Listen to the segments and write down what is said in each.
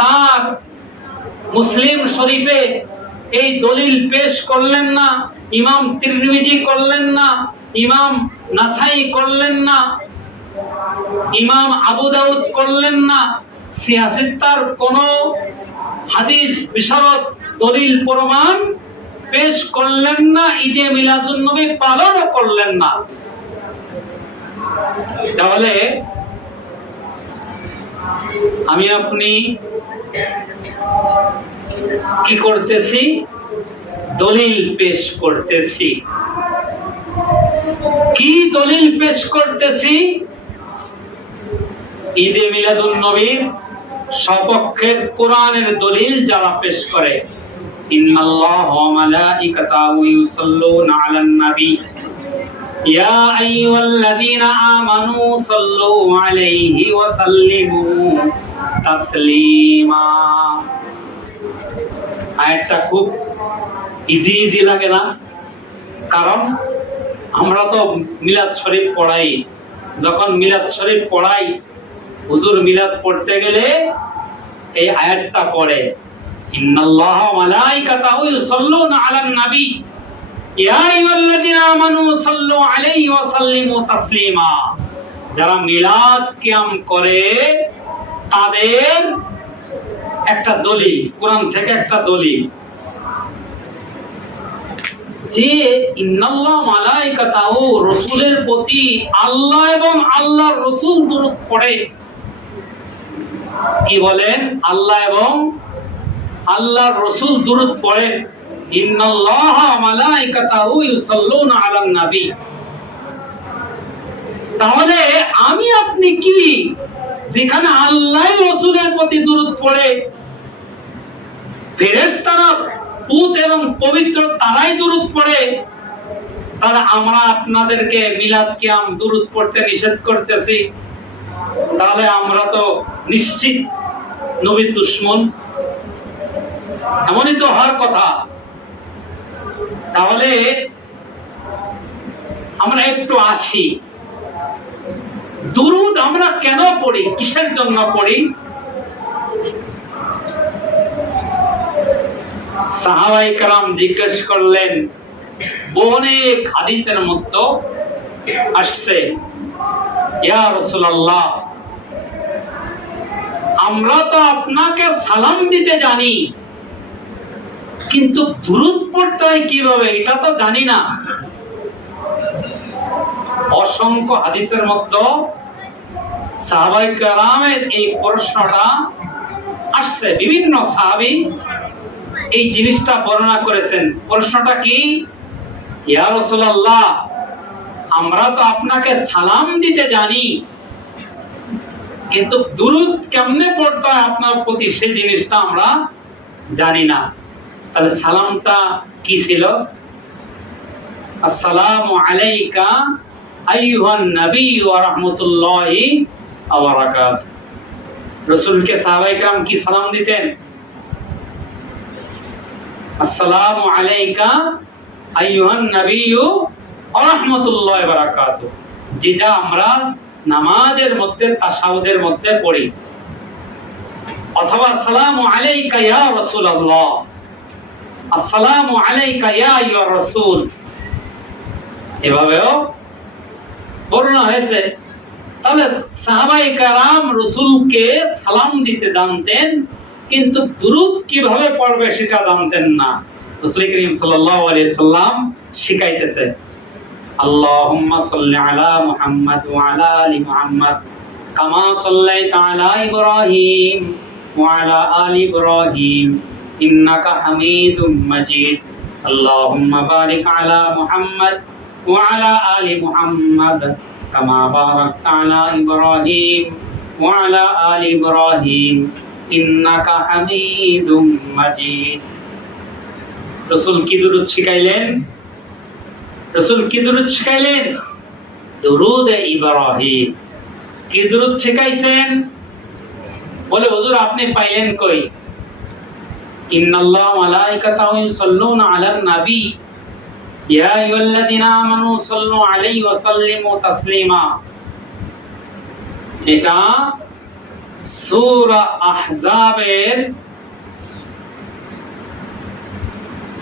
তার মুসলিম শরীফে এই দলিল পেশ করলেন না, ইমাম তিরমিজি করলেন না, ইমাম নাসাই করলেন না, ইমাম আবু দাউদ করলেন না। সিয়াসিত্তার কোন হাদিস বিশারদ দলিল প্রমাণ পেশ করলেন না, ঈদে মিলাদুন নবী পালনও করলেন না। তাহলে আমি আপনি কি করতেছি? দলিল পেশ করতেছি। কি দলিল পেশ করতেছি? ঈদে মিলাদুন নবীর সপক্ষের কোরআনের দলিল যারা পেশ করে। ইন্নাল্লাহ ওয়া মালাইকাতাহু ইউসাল্লুনা আলান নবী। ইয়া আইয়ুহাল্লাযীনা আমানু সাল্লু আলাইহি ওয়া সাল্লিমু তাসলিমা আয়াতটা খুব ইজি ইজি লাগে না? কারণ আমরা তো মিলাদ শরীফ পড়াই। যখন মিলাদ শরীফ পড়াই, হুজুর মিলাদ পড়তে গেলে এই আয়াতটা পড়ে। ইন্নাল্লাহ মালাইকাতাহু ইউসাল্লুনা আলান নবী। যারা মিলাদ কিয়াম করে, তাদের একটা দলিল, কোরআন থেকে একটা দলিল। যে ইন্নাল্লাহ রাসূলের প্রতি আল্লাহ এবং রাসূল পড়ে। কি বলেন? আল্লাহ এবং রাসূল দরুদ পড়েন নবী। তাহলে আমি আপনি কি? যেখানে আল্লাহ রসুলের প্রতি দূরত পড়ে, ফেরেশতারা পুত এবং পবিত্র তারাই দূরত পড়ে আমরা আপনাদেরকে মিলাদ দূরত পড়তে নিষেধ করতেছি। তাহলে আমরা তো নিশ্চিত নবীর দুশ্মন। এমনই তো হওয়ার কথা। তাহলে আমরা একটু আসি। দুরুদ আমরা কেন পড়ি? কিসের জন্য পড়ি? সাহাবাই কালাম জিজ্ঞেস করলেন, অনেক হাদিসের মতো আসছে, ইয়া রাসূলুল্লাহ, আমরা তো আপনাকে সালাম দিতে জানি, কিন্তু দুরুদ পড়তে হয় কীভাবে? এটা তো জানি না। অসংখ্য হাদিসের মধ্যে সাহাবাই এই প্রশ্নটা আসছে। বিভিন্ন সাহাবি এই জিনিসটা বর্ণনা করেছেন। প্রশ্নটা কি? ইয়া আমরা তো আপনাকে সালাম দিতে জানি, কিন্তু দুরুদ কেমনে পড়তে হয় আপনার প্রতি? সেই জিনিসটা আমরা জানি না। তাহলে সালামটা কি ছিল আসসালামু আলাইকা আইয়ুহান নবী ওয়া রাহমাতুল্লাহি ওয়া বারাকাতুহু রাসূলকে সাহাবায়ে کرام কি সালাম দিতেন আসসালামু আলাইকা আইয়ুহান নবী ওয়া রাহমাতুল্লাহি ওয়া বারাকাতুহু যেটা আমরা নামাজের মধ্যে তাশাহুদের মধ্যে পড়ি অথবা আসসালামু আলাইকা ইয়া রাসূলুল্লাহ আসসালামু আলাইকা ইয়া আইয়ুহার রাসূল। এভাবেও বর্ণনা হয়েছে। তাহলে সাহাবাই কারাম রসুলকে সালাম দিতে জানতেন, কিন্তু দুরুদ কীভাবে পড়বে সেটা জানতেন না। রসুল করিম সাল্লাম শিখাইতেছে, আল্লাহুম্মা সাল্লি আলা মুহাম্মাদ ওয়া আলা আলি মুহাম্মাদ, কামা সাল্লাইতা আলা ইব্রাহিম ওয়া আলা আলি ইব্রাহিম। ইন্নাকা হামিদুম মাজিদ আল্লাহুম্মা বারিক আলা মুহাম্মাদ وعلى آل محمد كما باركت على إبراهيم وعلى آل إبراهيم إنك حميد مجيد রসুল কি দুরুদ শিখাইলেন রসুল কি দুরুদ শিখাইলেন দুরুদ ইব্রাহিম কি দুরুদ শিখাইছেন বলে হুজুর আপনি পাইলেন কই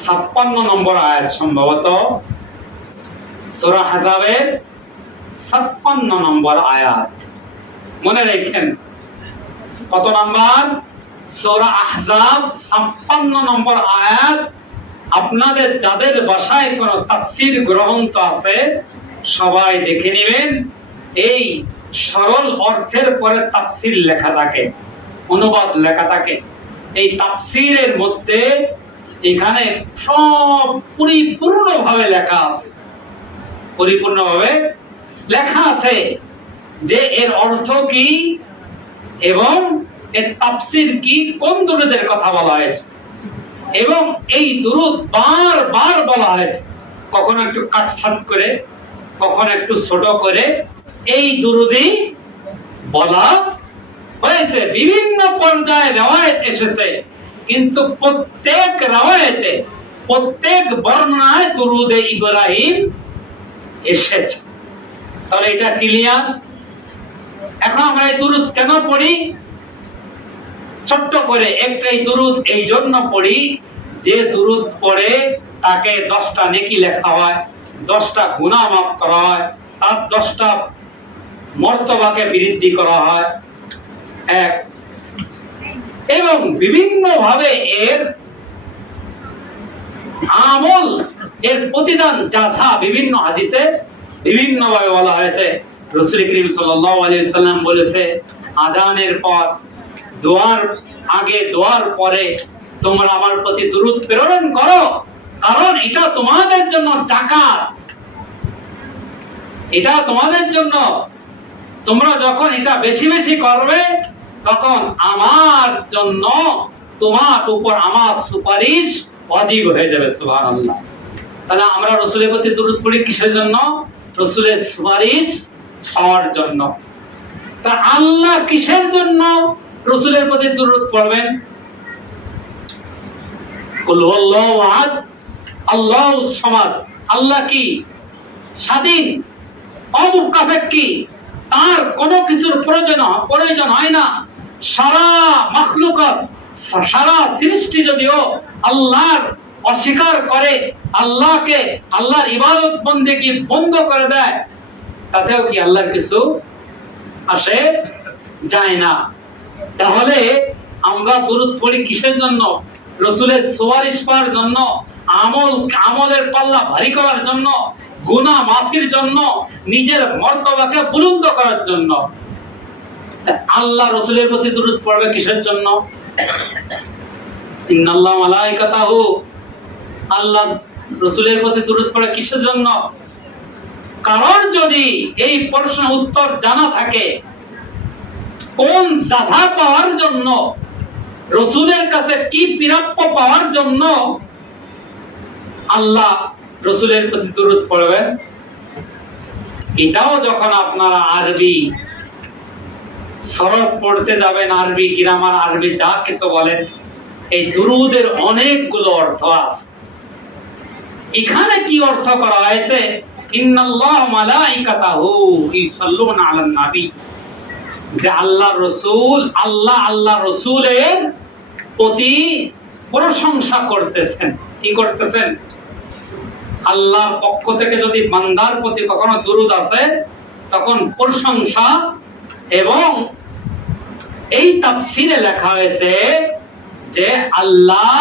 ছাপ্পান্ন নম্বর আয়াত সম্ভবত। সূরা আহজাবের ছাপ্পান্ন নম্বর আয়াত। মনে রাখেন কত নাম্বার? সূরা আহজাব ছাপ্পান্ন নম্বর আয়াত, আপনাদের যাদের বাসায় কোনো তাফসীর গ্রন্থ আছে, সবাই দেখে নেবেন, এই সরল অর্থের পরে তাফসীর লেখা থাকে, অনুবাদ লেখা থাকে। এই তাফসীরের মধ্যে এখানে সব পরিপূর্ণভাবে লেখা আছে। পরিপূর্ণভাবে লেখা আছে যে এর অর্থ কি এবং এর তাফসীর কি? কোন দুরুদের কথা বলা হয়েছে? এবং এই দুরুদ বার বার বলা হয়েছে। কখনো একটু কাটছাট করে, কখনো একটু ছোট করে এই দুরুদি বলা হয়েছে। বিভিন্ন পর্যায়ে রেওয়ায়ত এসেছে। কিন্তু প্রত্যেক রেওয়ায়তে, প্রত্যেক বর্ণনায় দুরুদে ইব্রাহিম এসেছে। তাহলে এটা ক্লিয়ার এখন আমরা এই দুরুদ কেন পড়ি? ছোট্ট করে একটা এই দুরুদ, এই জন্য পড়ি, যে দুরুদ পড়ে তাকে দশটা নেকি লেখা হয়, দশটা গুণা মাফ করা হয় তার দশটা মর্তবাকে বৃদ্ধি করা হয়। এক, এবং বিভিন্ন ভাবে এর আমল, এর প্রতিদান যাথা বিভিন্ন হাদিসে বিভিন্ন ভাবে বলা হয়েছে। রসুল করিম সাল্লাম বলেছে, আজানের পর দোয়ার, আগে দোয়ার, পরে তোমরা আমার প্রতি দুরূদ প্রেরণ করো। কারণ এটা তোমাদের জন্য জাকাত। এটা তোমাদের জন্য। তোমরা যখন এটা বেশি বেশি করবে, তখন আমার জন্য তোমার উপর আমার সুপারিশ অজীব হয়ে যাবে, সুবহানাল্লাহ। তাহলে আমরা রসুলের প্রতি দুরূদ পড়ি কিসের জন্য? রসুলের সুপারিশ পাওয়ার জন্য। তা আল্লাহ কিসের জন্য? রসুলের প্রতি দুরূদ পড়বেন। আল্লাহুস সামাদ। আল্লাহ কি স্বাধীন অমুখাপেক্ষী তার কোনো কিছুর প্রয়োজন প্রয়োজন হয় না। সারা মখলুকত, সারা সৃষ্টি যদিও আল্লাহর অস্বীকার করে, আল্লাহকে আল্লাহর ইবাদত বন্দেগী বন্ধ করে দেয়, তাতেও কি আল্লাহর কিছু আসে যায় না। তাহলে আমরা দূরত পড়ি কিসের জন্য? রসুলের সুপারিশ পাওয়ার জন্য, আমল, আমলের পাল্লা ভারী করার জন্য গুনাহ মাফির জন্য, নিজের মর্তবাকে বুলন্দ করার জন্য। আল্লাহ রসুলের প্রতি দূরত পড়বে কিসের জন্য? ইন্নাল্লাহ মালাইকাতাহু। আল্লাহ রসুলের প্রতি দূরত পড়ে কিসের জন্য? কারণ যদি এই প্রশ্নের উত্তর জানা থাকে কোন সাধা পাওয়ার জন্য, রসুলের কাছে কি প্রাপ্য পাওয়ার জন্য আল্লাহ রসুলের প্রতি দূরত পড়বেন? এটাও যখন আপনারা আরবি সরব পড়তে যাবেন, আরবি গ্রামার, আরবি যা কিছু বলেন, এই দুরুদের অনেকগুলো অর্থ আছে। এখানে কি অর্থ করা হয়েছে? ইন্নাল্লাহ মালাইকাতাহু ইউসাল্লুনা আলান নবী। যে আল্লাহ রসুল, আল্লাহ আল্লাহ রসুলের প্রতি প্রশংসা করতেছেন। কি করতেছেন? আল্লাহর পক্ষ থেকে যদি বান্দার প্রতি কখনো দুরুদ আছে তখন প্রশংসা এবং এই তাফসিরে লেখা হয়েছে যে আল্লাহ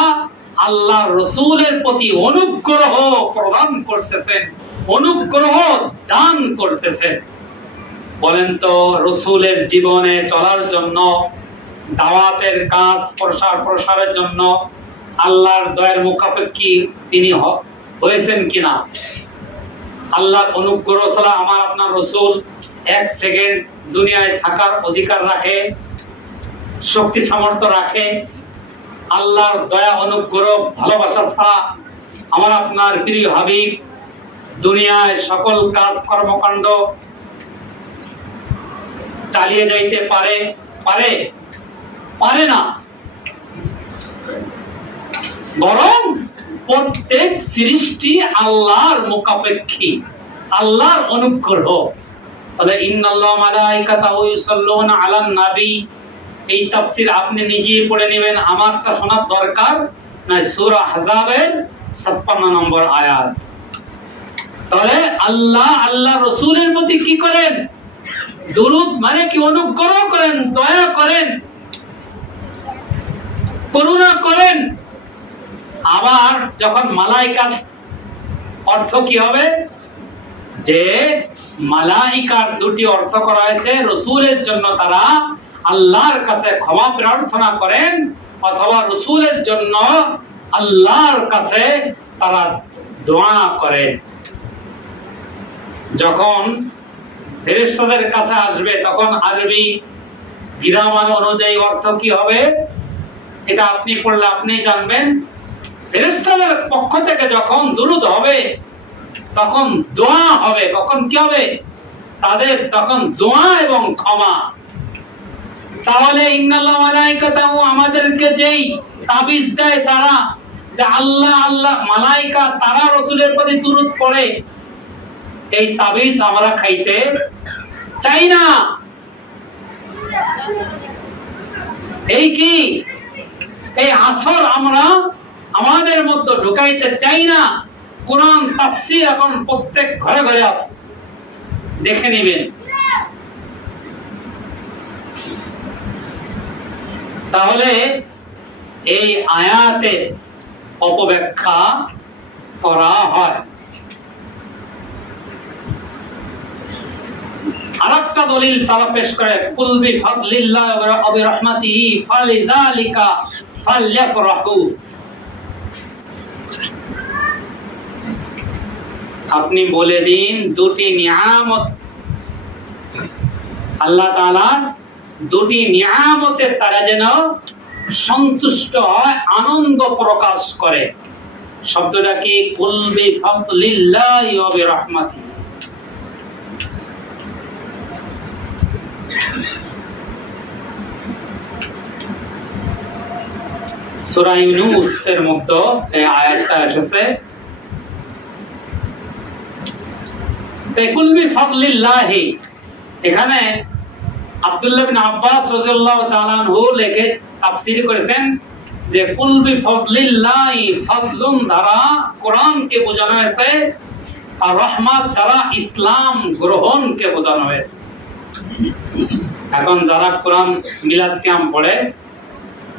আল্লাহ রসুলের প্রতি অনুগ্রহ প্রদান করতেছেন, অনুগ্রহ দান করতেছেন। বলেন তো, রসুলের জীবনে চলার জন্য, দাওয়াতের কাজ প্রসার, প্রসারের জন্য আল্লাহর দয়ের মুখাপেক্ষী তিনি হয়েছেন কিনা? আল্লাহর অনুগ্রহ ছাড়া আমার আপনার রসুল এক সেকেন্ড দুনিয়ায় থাকার অধিকার রাখে, শক্তি সামর্থ্য রাখে, আল্লাহর দয়া, অনুগ্রহ, ভালোবাসা ছাড়া আমার আপনার প্রিয় হাবিব, দুনিয়ায় সকল কাজ কর্মকাণ্ড চালিয়ে যাইতে পারে? পারে? পারে না। বরং প্রত্যেক সৃষ্টি আল্লাহর মুখাপেক্ষী, আল্লাহর অনুগ্রহ। তাহলে ইন্নাল্লাহ মালাইকাতাহু আলান নবী। এই তাফসির আপনি নিজেই পড়ে নেবেন। আমারটা শোনার দরকার না সূরা আহজাবের 56 নম্বর আয়াত। তাহলে আল্লাহ আল্লাহ রসুলের প্রতি কি করেন? দুরুদ মানে কি? অনুগ্রহ করেন, দয়া করেন, করুণা করেন। আবার যখন মালাইকার অর্থ কি হবে? যে মালাইকার দুটি অর্থ করা হয়েছে, রসুলের জন্য তারা আল্লাহর কাছে ক্ষমা প্রার্থনা করেন, অথবা রসুলের জন্য আল্লাহর কাছে তারা দোয়া করেন। যখন ফেরেশতাদের কাছে আসবে, তখন আরবি গ্রামার অনুযায়ী অর্থ কি হবে? এটা আপনি পড়লে আপনি জানবেন। ফেরেশতাদের পক্ষ থেকে যখন দুরুদ হবে, তখন দোয়া হবে। তখন কি হবে? তাদের তখন দোয়া এবং ক্ষমা। তাহলে ইন্নাল্লাহ আমাদেরকে যেই তাবিজ দেয় তারা, যে আল্লাহ আল্লাহ মালাইকা তারা রসুলের প্রতি দুরুদ পড়ে এই তাবিজ আমরা খাইতে চাই না। এই কি? এই আসর আমরা আমাদের মধ্যে ঢুকাইতে চাই না। কোরআন, তাফসীর এখন প্রত্যেক ঘরে ঘরে আছে। দেখে নেবেন। তাহলে এই আয়াতে অপব্যাখ্যা করা হয়। আরেকটা দলিল তারা পেশ করে, কুল বি ফাদলিল্লাহ ওয়া বিরহমাতিহি ফালিযালিকা ফালইফরাহু আপনি বলে দিন দুটি নিয়ামত। আল্লাহ তাআলা দুটি নিয়ামতের তারা যেন সন্তুষ্ট হয়, আনন্দ প্রকাশ করে। শব্দটা কি? কুল বি ফাদলিল্লাহ ওয়া বিরহমাতিহি। সূরা ইউনূসের এই আয়াতটা এসেছে। তেকুল বি ফাদলিল্লাহি। এখানে আব্দুল্লাহ বিন আব্বাস রাদিয়াল্লাহু তাআলা আনহু লেখে, তাফসীর করেছেন যে, কুল বি ফাদলিল্লাহি ফাদলুন দ্বারা কোরআনকে বোঝানো হয়েছে আর রহমত দ্বারা ইসলাম গ্রহণকে বোঝানো হয়েছে। এখন যারা কোরআন মিলাদ ক্যাম্প পড়ে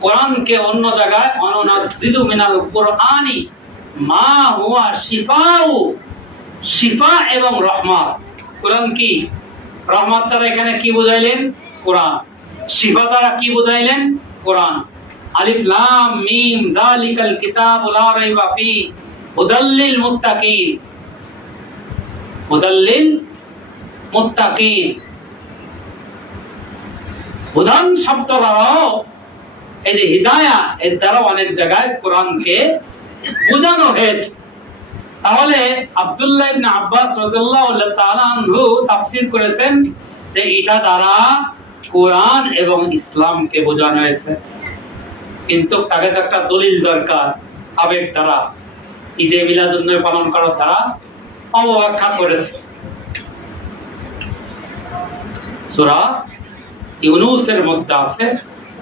কোরআনকে অন্য জায়গায় অনুনাজ্জিলু মিনাল কুরআনি মা হুয়া শিফাউ, শিফা এবং রহমত কোরআন কি? রহমত দ্বারা এখানে কি বুঝাইলেন? কোরআন। শিফা দ্বারা কি বুঝাইলেন? কোরআন। আলিফ লাম মিম যালিকাল কিতাব লা রাইবা ফি। হুদাল্লিল মুত্তাকিন। হুদাল্লিল মুত্তাকিন। হুদান শব্দ দ্বারাও এই যে হিদায়া এর দ্বারা অনেক জায়গায় কোরআনকে বোঝানো হয়েছে। তাহলে ইবনে আব্বাস রাদিয়াল্লাহু তাফসীর করেছেন যে এটা দ্বারা কোরআন এবং ইসলামকে বোঝানো হয়েছে। কিন্তু তাকে একটা দলিল দরকার, আবেগ দ্বারা। ঈদে মিলাদুন নবী পালন করার দ্বারা অবব্যাখ্যা করেছে। সূরা মধ্যে আছে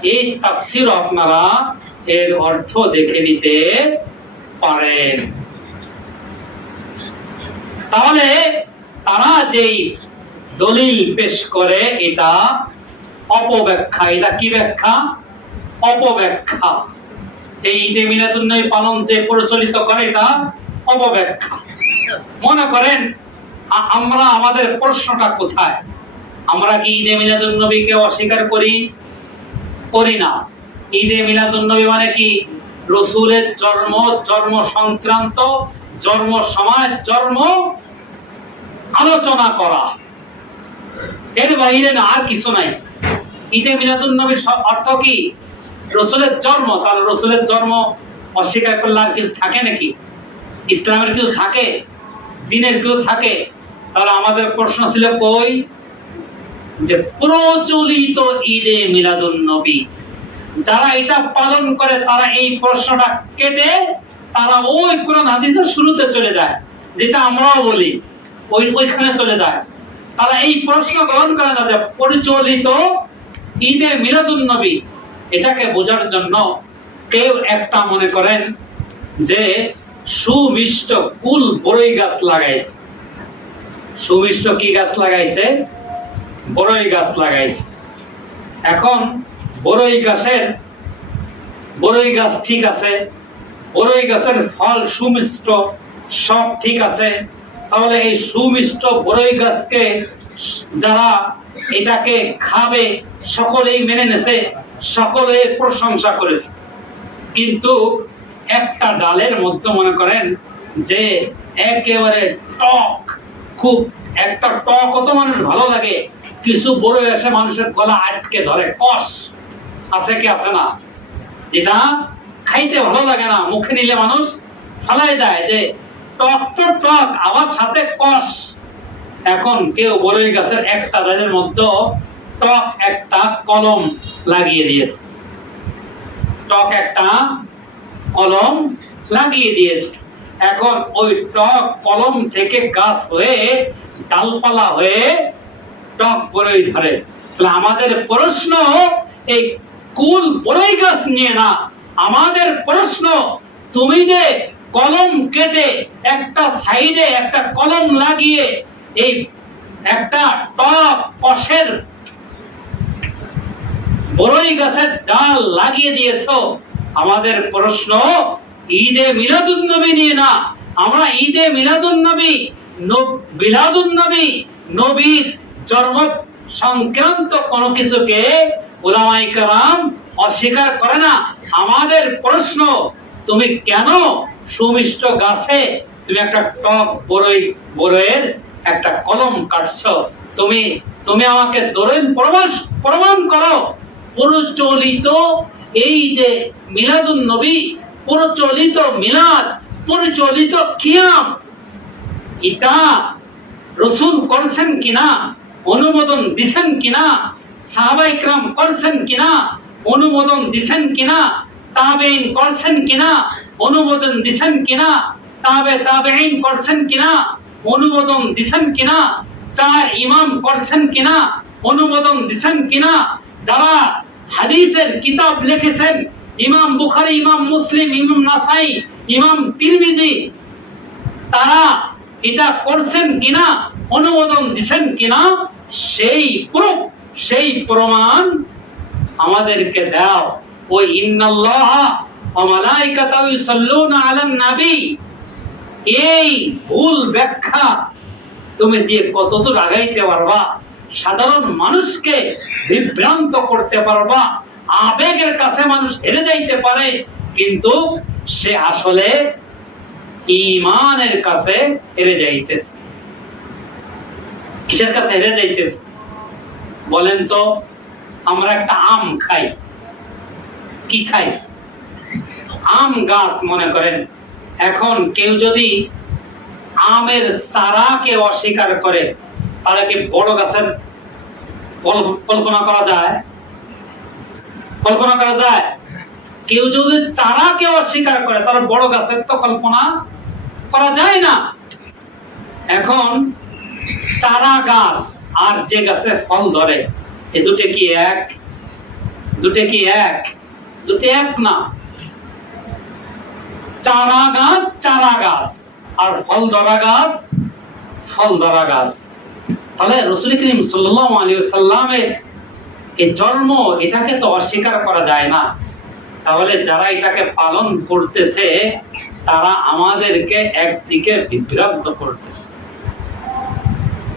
এই তাফসীর আপনারা এর অর্থ দেখে নিতে পারেন। তাহলে তারা যেই দলিল পেশ করে, এটা অপব্যাখ্যা। এটা কি ব্যাখ্যা? অপব্যাখ্যা। এই ঈদে মিলাদুন্নবী পালন যে প্রচলিত করে, এটা অপব্যাখ্যা। মনে করেন আমরা আমাদের প্রশ্নটা কোথায়? আমরা কি ঈদে মিলাদুন্নবীকে অস্বীকার করি? করি না। ঈদে মিলাদুন্নবী মানে কি? রসুলের জন্ম জন্ম সংক্রান্ত জন্ম সময় জন্ম আলোচনা করা। এর বাইরে না, আর কিছু নাই। ঈদে মিলাদুন্নবীর অর্থ কি? রসুলের জন্ম। তাহলে রসুলের জন্ম অস্বীকার করলে আর কিছু থাকে নাকি? ইসলামের কিছু থাকে? দিনের কেউ থাকে? তাহলে আমাদের প্রশ্ন ছিল কই? যে প্রচলিত ঈদে মিলাদুন নবী। যারা এটা পালন করে, তারা এই প্রশ্নটা কেটে তারা ওই কোরআন হাদিসের শুরুতে চলে যায়, যেটা আমরাও বলি, ওই ওইখানে চলে যায়। তারা এই প্রশ্ন গ্রহণ করে না যে পরিচালিত ঈদে মিলাদুন নবী। এটাকে বোঝার জন্য কেউ একটা মনে করেন যে সুমিষ্ট কুল বড়ই গাছ লাগাইছে। সুমিষ্ট কি গাছ লাগাইছে? বড়ই গাছ লাগাইছে। এখন বড়ই গাছের বড়ই গাছ ঠিক আছে বড়ই গাছের ফল সুমিষ্ট, সব ঠিক আছে। তাহলে এই সুমিষ্ট বড়ই গাছকে যারা এটাকে খাবে, সকলেই মেনে নেছে সকলে প্রশংসা করেছে। কিন্তু একটা ডালের মধ্যে মনে করেন যে একেবারে টক, খুব একটা টক কত মানুষ ভালো লাগে কিছু বড় এসে মানুষের গলা আটকে ধরে। কষ আছে কি, আছে না? যেটা খাইতে ভালো লাগে না, মুখে নিলে মানুষ ফালাই দেয় যে, টক তো টক আবার সাথে কষ এখন কেউ বড়ই গাছের একটা ডালের মধ্যে টক একটা কলম লাগিয়ে দিয়েছে। টক একটা কলম লাগিয়ে দিয়েছে। এখন ওই টক কলম থেকে গাছ হয়ে ডালপালা হয়ে টক বড়ই ধরে। তাহলে আমাদের প্রশ্ন, এই কুল বড়ই গাছ নিয়ে না, আমাদের প্রশ্ন, তুমি যে কলম কেটে একটা সাইডে একটা কলম লাগিয়ে এই একটা টক কষের বড়ই গাছের ডাল লাগিয়ে দিয়েছ, আমাদের প্রশ্ন, ঈদে মিলাদুন নবী নিয়ে না, আমরা ঈদে মিলাদুন নবী মিলাদুন নবীর জন্ম সংক্রান্ত কোনো কিছুকে ওলামাই কালাম অস্বীকার করে না। আমাদের প্রশ্ন, তুমি কেন সুমিষ্ট গাছে তুমি একটা টক বড়ই বড়ের একটা কলম কাটছো? তুমি তুমি আমাকে দলিল প্রমাণ প্রমাণ করো। প্রচলিত এই যে মিলাদুন নবী, প্রচলিত মিলাদ, প্রচলিত কিয়াম, এটা রসুল করছেন কিনা? অনুমোদন দিছেন কিনা? সাহাবাই ক্রাম করছেন কিনা? অনুমোদন দিছেন কিনা? তাবেইন করছেন কিনা? অনুমোদন দিছেন কিনা? তাবে তাবেইন করছেন কিনা? অনুমোদন দিছেন কিনা? চার ইমাম করছেন কিনা? অনুমোদন দিছেন কিনা? যারা হাদিসের কিতাব লিখেছেন, ইমাম বুখারী, ইমাম মুসলিম, ইমাম নাসাই, ইমাম তিরমিজি, তারা এটা করছেন কিনা? অনুমোদন দিচ্ছেন কিনা? সেই প্রুফ সেই প্রমাণ আমাদেরকে দাও। ওই ইন্নাল্লাহ ওয়া মালাইকাতাহু ইউসাল্লুনা আলান নবী। এই ভুল ব্যাখ্যা তুমি দিয়ে কতদূর আগাইতে পারবা? সাধারণ মানুষকে বিভ্রান্ত করতে পারবা। আবেগের কাছে মানুষ হেরে যাইতে পারে, কিন্তু সে আসলে ইমানের কাছে হেরে যাইতেছে। কিসের কাছে হেরে যাইতেছে? বলেন তো, আমরা একটা আম খাই। কি খাই? আম গাছ মনে করেন। এখন কেউ যদি আমের চারাকে অস্বীকার করে, তাহলে কি বড় গাছের কল্পনা করা যায়? কল্পনা করা যায়? কেউ যদি চারাকে অস্বীকার করে তাহলে বড় গাছের তো কল্পনা করা যায় না। এখন চারা গাছ আর যে গাছে ফল ধরে, এ দুটো কি এক? দুটো কি এক? দুটো এক না। চারা গাছ চারা গাছ আর ফল ধরা গাছ, ফল ধরা গাছ। তাহলে রসুল করিম সাল্লাল্লাহু আলাইহি সাল্লামের এই জন্ম এটাকে তো অস্বীকার করা যায় না। তাহলে যারা এটাকে পালন করতেছে, তারা আমাদেরকে একদিকে বিভ্রান্ত করতেছে।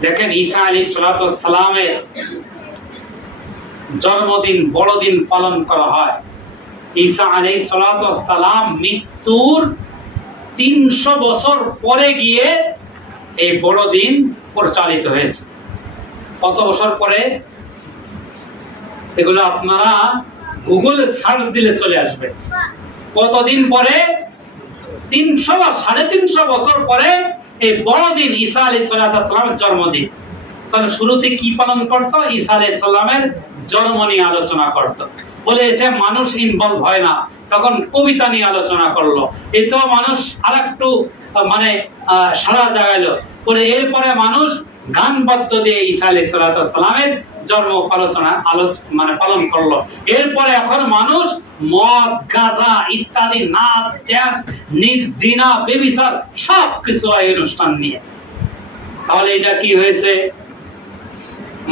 দেখেন ঈসা আলী সালামের জন্মদিন, বড়দিন পালন করা হয়। ঈসা আলী সালাম মৃত্যুর তিনশো বছর পরে গিয়ে এই বড়দিন পরিচালিত হয়েছে। কত বছর পরে? এগুলো আপনারা গুগলে সার্চ দিলে চলে আসবে। কতদিন পরে? তিনশো বা সাড়ে তিনশো বছর পরে এই বড়দিন ঈসা আলী সাল্লাহামের জন্মদিন। তাহলে শুরুতে কি পালন করতো? ঈসা আলী সাল্লামের জন্ম নিয়ে আলোচনা করত। বলে যে মানুষ ইনভলভ হয় না। তখন কবিতা নিয়ে আলোচনা করল। এতেও মানুষ আর একটু মানে সারা জাগাইলো। পরে এরপরে মানুষ গানবদ্ধ দিয়ে ঈসা আলী সাল্লামের জন্ম আলোচনা আলো মানে পালন করল। এরপরে এখন মানুষ মদ, গাঁজা ইত্যাদি, নাচ, ড্যান্স নির্জিনা বেবিচার সব কিছু হয় অনুষ্ঠান নিয়ে। তাহলে এটা কি হয়েছে?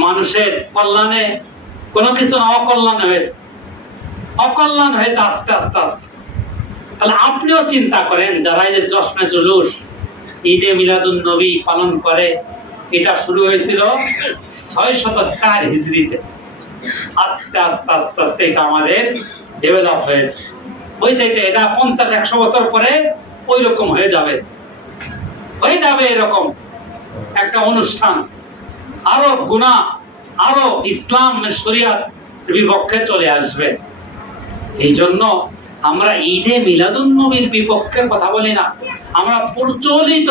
মানুষের কল্যাণে কোনো কিছু না, অকল্যাণে হয়েছে। অকল্যাণ হয়েছে আস্তে আস্তে আস্তে। তাহলে আপনিও চিন্তা করেন, যারা এই যে জশ্নে জুলুস, ঈদে মিলাদুন নবী পালন করে এটা শুরু হয়েছিল ছয় শত চার হিজড়িতে। আস্তে আস্তে আস্তে আস্তে এটা আমাদের ডেভেলপ হয়েছে। ওই থেকে এটা পঞ্চাশ, একশো বছর পরে ওই রকম হয়ে যাবে। হয়ে যাবে এরকম একটা অনুষ্ঠান। আরও গুণা আরও ইসলাম শরিয়াত বিপক্ষে চলে আসবে। এই জন্য আমরা ঈদে মিলাদুন নবীর বিপক্ষে কথা বলি না। আমরা প্রচলিত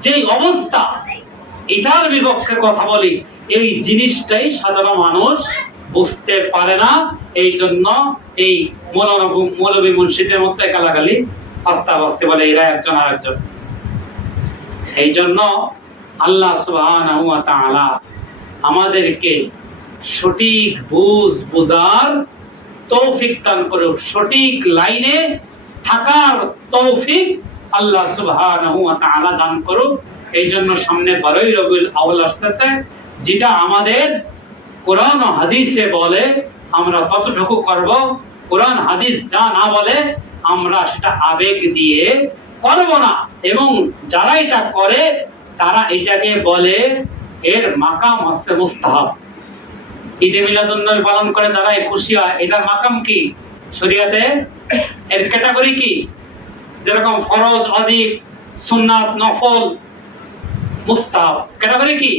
যে অবস্থা এটার বিপক্ষে কথা বলি, এই জিনিসটাই সাধারণ মানুষ বুঝতে পারে না। এই জন্য এই মৌলবী মৌলবী মুন্সিদের মধ্যে গালাগালি, আস্তা বাস্তে বলে এরা একজন আর একজন। এই জন্য আল্লাহ তাআলা আমাদেরকে সঠিক বুঝ বুঝার তৌফিক দান করুক। সঠিক লাইনে থাকার তৌফিক আল্লাহ তাআলা দান করুক। এই জন্য সামনে বারোই রবিউল আউয়াল আসতেছে, যেটা আমাদের কোরআন হাদিসে বলে, আমরা কতটুকু করব? কোরআন, হাদিস যা না বলে, আমরা সেটা আবেগ দিয়ে করব না। এবং যারা এটা করে, তারা এটাকে বলে এর মাকাম হস্তে মুস্তাহাব। ঈদে মিলাদুন্নবী পালন করে যারা খুশি হয়, এটার মাকাম কি? শরিয়াতে? এর ক্যাটাগরি কি? যেরকম ফরজ অজিব সুন্নাত, নফল মুস্তাহাব। ক্যাটাগরি কি?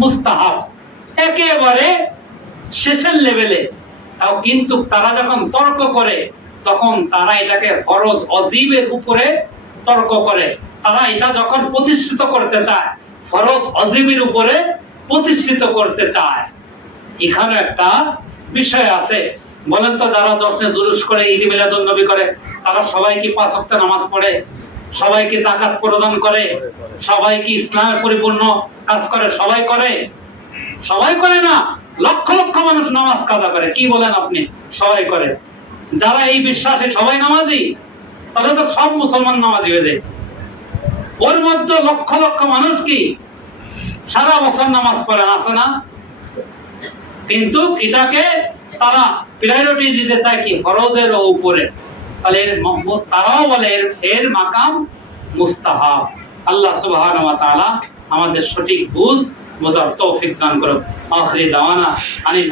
মুস্তাহাব। একেবারে শেষের লেভেলে তাও কিন্তু তারা যখন তর্ক করে, তখন তারা এটাকে ফরজ অজিবের উপরে তর্ক করে। তারা এটা যখন প্রতিষ্ঠিত করতে চায়, ফরজ অজিবের উপরে প্রতিষ্ঠিত করতে চায়। এখানে একটা বিষয় আছে। বলেন তো যারা দশে জুলুস করে, ঈদ মিলাদুল নবী করে, তারা সবাই কি পাঁচ ওয়াক্ত নামাজ পড়ে? সবাই কি জাকাত প্রদান করে সবাই কি ইসলামের পরিপূর্ণ কাজ করে, সবাই করে? সবাই করে না, লক্ষ লক্ষ মানুষ নামাজ কাজা করে। কি বলেন আপনি? সবাই করে। যারা এই বিশ্বাসে সবাই নামাজি তাহলে তো সব মুসলমান নামাজি হয়ে যায়। ওর মধ্যে লক্ষ লক্ষ মানুষ কি? সারা বছর নামাজ পড়েন আছে না? কিন্তু এটাকে তারা প্রায়োরিটি দিতে চায় কি? ফরজের উপরে। মাকাম আল্লাহ আমাদের সঠিক বুঝ বোঝার তৌফিক দান করুন আখরি দাওয়ানা আনিল